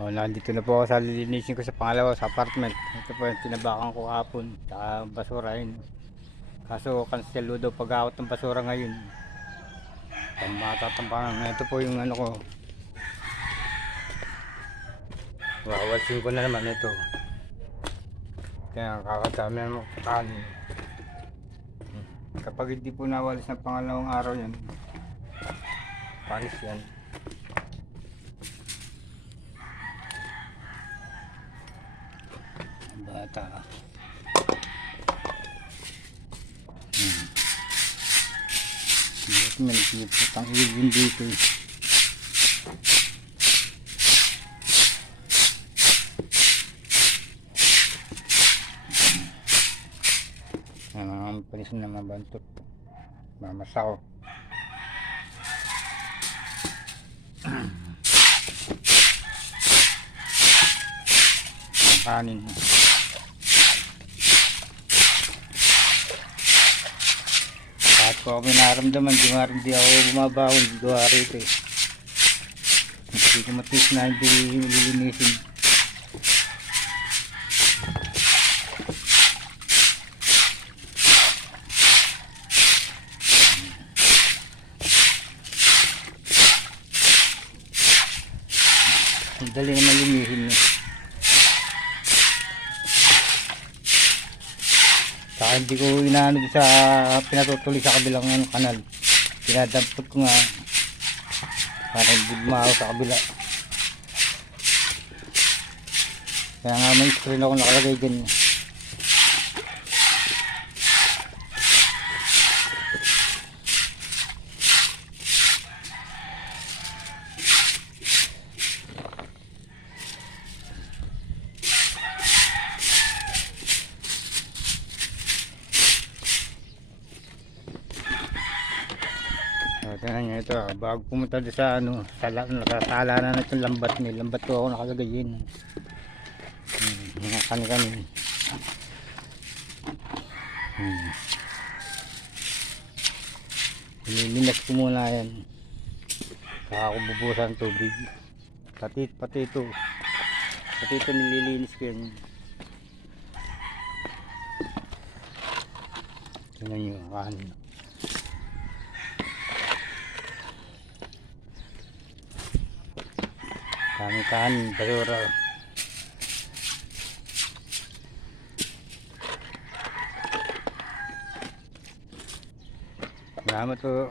Oh, nandito na po ako sa lilinisin ko sa pangalawa sa apartment. Ito po yung tinabakan ko hapon sa basura yun. Kaso cancel daw pag-out ng basura ngayon. Pang matatampangan. Ito po yung ano ko. Wawalsin ko na naman ito. Kaya kakadami naman kanin. Kapag hindi po nawalis ng pangalawang araw yan, panis yan. Bata. Dito may nagpuputang ilin dito eh. Ang palis na mga bantot. Mamasaw. Ang kanin. Kahit ko ako may naramdaman, di ako bumabahon, gawa rito eh. Hindi ko matis na hindi lilinisin. Ang dali naman linisin eh. Saka hindi ko inaano sa pinatutuloy sa kabilang kanal. Pinadampot ko nga para hindi bumahaw sa kabila. Kaya nga may screen ako nakalagay ganyan. Tingnan nyo ito, bago pumunta doon sa ano, nakasala na itong lambat ni lambat ko ako nakalagay yun. Mga kani nilinas ko muna yan, saka ako bubusan tubig, pati ito nililinis ko yan. Tingnan nyo kanin. Kami kanin, basura. Salamat po.